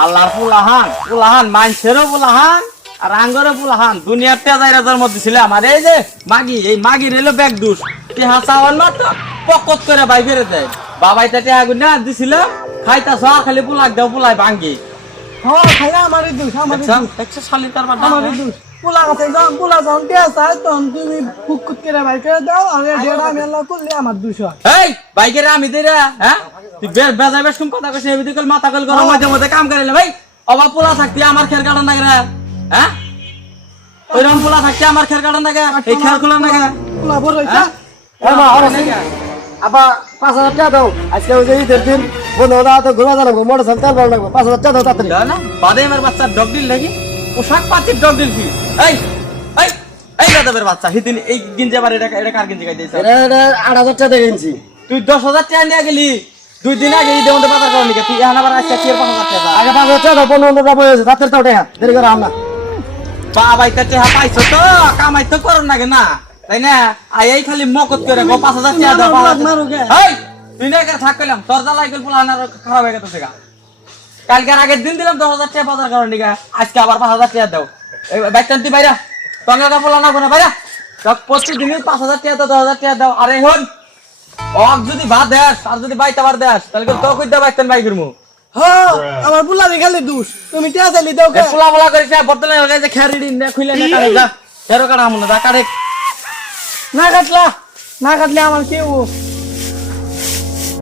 আল্লাহর পুলাহান মানুষেরও পুলাহান আর আঙ্গরের পুলাহান দুনিয়ার তেজাইরাজার মধ্যে ছিল আমার এই যে মাগি রেলো ব্যাগ দুষ টেহা চাওয়ার মাত্র পকত করে বাই বেড়ে দেয় বাবাই তা টেহা গুনে দিছিল খাইতাছ আর খালি পুলাক দাও পুলাই ভাঙ্গি খাইয়া আমারই দোষ একশো শালির কারবার আমারই দোষ পোলা কাছে যখন পোলা যখন টিয়া চাই তখন তুমি ফুকুত করে বাই করে দাও আর ডেড়া মেলা করলে আমার দোষ হয়। এই বাইকের আমি দে রে হ্যাঁ তুই বেজায় বেশ কথা কইছিস এবিদি কল মাথা কল গরম মধ্যে মধ্যে কাম করিলে ভাই অবা পোলা থাকতি আমার খের কাটান লাগে রে হ্যাঁ ওইরকম পোলা থাকতি আমার খের কাটান লাগে এই খের খোলা লাগে পোলা বড় হইছে আবার 5,000 টাকা দাও আজকে ওই যে ঈদের দিন বন্ধু ওরা তো ঘুরা যাবো মোটরসাইকেল তেল ভালো লাগবে 5,000 টাকা দাও তাড়াতাড়ি না বাদে আমার বাচ্চার ডগ ডিল লাগি পোশাক পাতির ডগ ডিল কি এই এই এই গাদাবের বাচ্চা হিদিন এই গিঞ্জে বারে এটা কার গিঞ্জে গাই দিয়েছ এটা 8,000 টাকা দিয়ে কিনছি তুই 10,000 টাকা নিয়ে গেলি 2 দিন আগে ঈদের মধ্যে বাজার করলি তুই এখন আবার আজকে কি 5,000 টাকা আগে 5,000 টাকা দাও 15 টাকা বলেছে রাতের টাকা দেরি করে আমরা বাবাই তা টাকা পাইছো তো কামাই তো করন নাগে না তাই না এই খালি মকত করে 5,000 টাকা দাও এই তুই না একা থাক কইলাম তোর জ্বালাই গেল পুলা না খারাপ হয়ে গেছে গা কালকের আগের দিন দিলাম 10,000 টাকা বাজার করার নিগা আজকে আবার 5,000 টাকা দাও এই বাইকটা তুই বাইরা তোমরা পুলা না কোনা বাইরা সব প্রতিদিনই 5,000 টাকা দাও 10,000 টাকা দাও আরে হন অক যদি ভাত দেস আর যদি বাইতে আবার দেস তাহলে তো কই দাও বাইতেন বাই করমু হ্যাঁ আমার পোলা খালি দোষ তুমি টিয়া চাইলি দাও কে পোলা করিস বদলে হয়ে যে খেরি না খুইলে না কাটে যা খেরো কাটা আমু না কাটে না কাটলে আমার কেউ